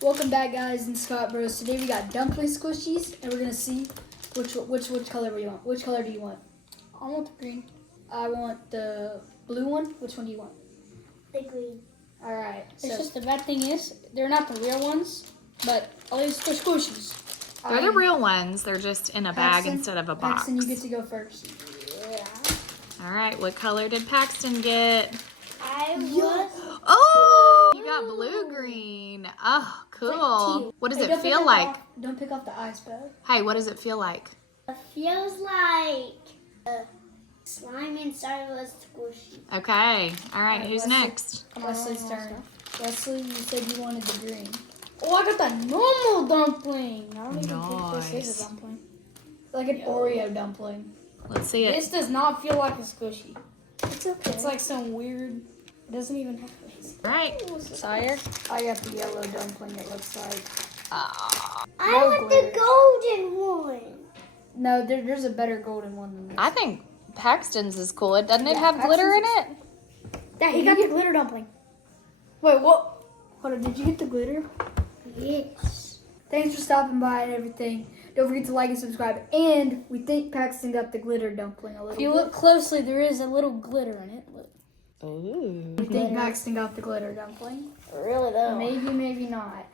Welcome back, guys, and Scott Bros. Today we got dumpling squishies, and we're gonna see which color we want. Which color do you want? I want the green. I want the blue one. Which one do you want? The green. All right. It's just the bad thing is they're not the real ones, but at least they're squishies. They're the real ones. They're just in a bag instead of a box. Paxton, you get to go first. Yeah. All right. What color did Paxton get? I was. Oh, you got blue green. Oh, cool. What does it feel like? Don't pick off the ice bag. Hey, what does it feel like? It feels like slime inside of a squishy. Okay. All right. Who's Wesley. next? Wesley's turn. Wesley, you said you wanted the green. Oh, I got the normal dumpling. I don't even think this Nice. is a dumpling. Like an Oreo dumpling. Let's see it. This does not feel like a squishy. It's okay. It's like some weird. It doesn't even have face. All right. Sire. I got the yellow dumpling. It looks like. Oh, I want the golden one. No, there's a better golden one than this. I think Paxton's is cool. Doesn't it have glitter in it? Yeah, he got the glitter dumpling. Wait, what? Hold on, did you get the glitter? Yes. Thanks for stopping by and everything. Don't forget to like and subscribe. And we think Paxton got the glitter dumpling a little If you bit. look closely, there is a little glitter in it. Look. Ooh. We think Paxton got the glitter dumpling. Really though. Maybe, maybe not.